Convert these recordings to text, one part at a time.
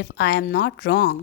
if I am not wrong.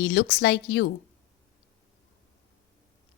he looks like you.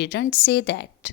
didn't say that.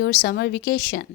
your summer vacation.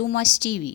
too much TV.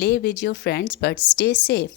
play with your friends but stay safe.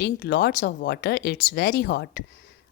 drink lots of water, it's very hot.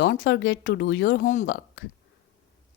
don't forget to do your homework.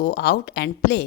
go out and play.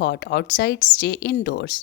hot outside, stay indoors.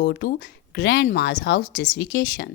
go to grandma's house this vacation.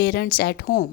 parents at home.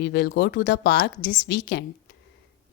we will go to the park this weekend.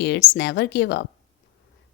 kids never give up.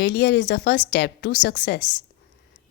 failure is the first step to success.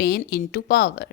pain into power.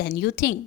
than you think.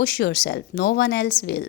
push yourself, no one else will.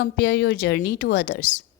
compare your journey to others.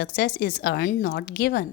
success is earned not given.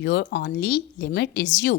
your only limit is you.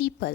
people.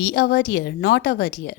be a warrior not a warrior.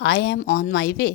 I am on my way.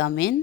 come in.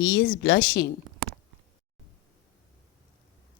he is blushing.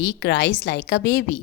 he cries like a baby.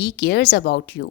he cares about you.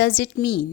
does it mean.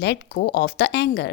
let go of the anger.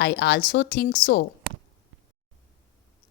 I also think so.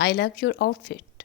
I love your outfit.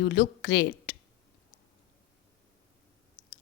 you look great.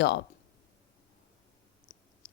job.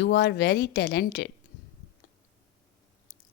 you are very talented.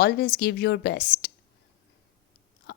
always give your best.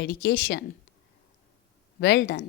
dedication. well done,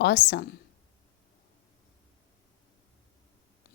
awesome.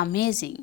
amazing.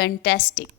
fantastic.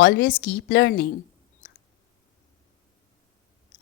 always keep learning.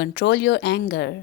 control your anger.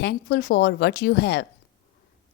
thankful for what you have.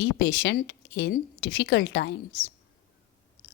be patient in difficult times.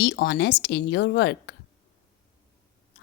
be honest in your work.